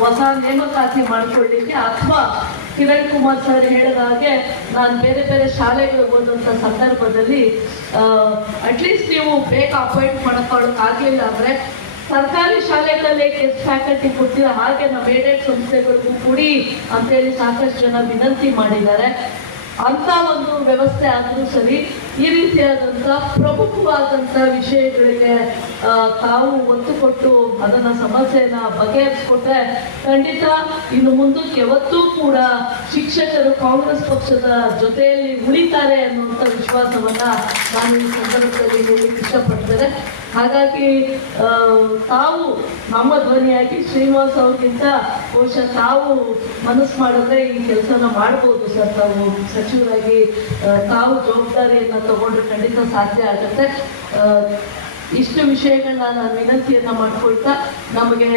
ಹೊಸ ನೇಮಕಾತಿ ಮಾಡಿಕೊಳ್ಳಿಕ್ಕೆ, ಅಥವಾ ಕಿರಣ್ ಕುಮಾರ್ ಸರ್ ಹೇಳಿದ ಹಾಗೆ ನಾನು ಬೇರೆ ಬೇರೆ ಶಾಲೆಗಳಿಗೆ ಹೋದಂಥ ಸಂದರ್ಭದಲ್ಲಿ ಅಟ್ಲೀಸ್ಟ್ ನೀವು ಬೇಗ ಅಪಾಯಿಂಟ್ ಮಾಡ್ಕೊಳ್ಳೋಕ್ಕಾಗಲಿಲ್ಲ ಅಂದರೆ ಸರ್ಕಾರಿ ಶಾಲೆಗಳಲ್ಲೇ ಗೆಸ್ಟ್ ಫ್ಯಾಕಲ್ಟಿ ಕೊಡ್ತೀರ, ಹಾಗೆ ನಮ್ಮ ಏಡೆಡ್ ಸಂಸ್ಥೆಗಳಿಗೂ ಕೊಡಿ ಅಂತೇಳಿ ಸಾಕಷ್ಟು ಜನ ವಿನಂತಿ ಮಾಡಿದ್ದಾರೆ. ಅಂತ ಒಂದು ವ್ಯವಸ್ಥೆ ಆದರೂ ಸರಿ, ಈ ರೀತಿಯಾದಂಥ ಪ್ರಮುಖವಾದಂಥ ವಿಷಯಗಳಿಗೆ ತಾವು ಒತ್ತು ಕೊಟ್ಟು ಅದನ್ನು ಸಮಸ್ಯೆನ ಬಗೆಹರಿಸ್ಕೊಟ್ರೆ ಖಂಡಿತ ಇನ್ನು ಮುಂದಕ್ಕೆ ಯಾವತ್ತೂ ಕೂಡ ಶಿಕ್ಷಕರು ಕಾಂಗ್ರೆಸ್ ಪಕ್ಷದ ಜೊತೆಯಲ್ಲಿ ಉಳಿತಾರೆ ಅನ್ನುವಂಥ ವಿಶ್ವಾಸವನ್ನು ನಾನು ಈ ಸಂದರ್ಭದಲ್ಲಿ ಹೇಳಲಿಕ್ಕೆ ಇಷ್ಟಪಡ್ತೇನೆ. ಹಾಗಾಗಿ ತಾವು ನಮ್ಮ ಧ್ವನಿಯಾಗಿ ಶ್ರೀನಿವಾಸ್ ಅವ್ರಿಗಿಂತ ಬಹುಶಃ ತಾವು ಮನಸ್ಸು ಮಾಡಿದ್ರೆ ಈ ಕೆಲಸನ ಮಾಡ್ಬೋದು ಸರ್. ತಾವು ಸಚಿವರಾಗಿ ತಾವು ಜವಾಬ್ದಾರಿಯನ್ನು ತಗೊಂಡ್ರೆ ಖಂಡಿತ ಸಾಧ್ಯ ಆಗುತ್ತೆ. ಇಷ್ಟು ವಿಷಯಗಳನ್ನ ನಾನು ವಿನಂತಿಯನ್ನು ಮಾಡ್ಕೊಳ್ತಾ ನಮಗೆ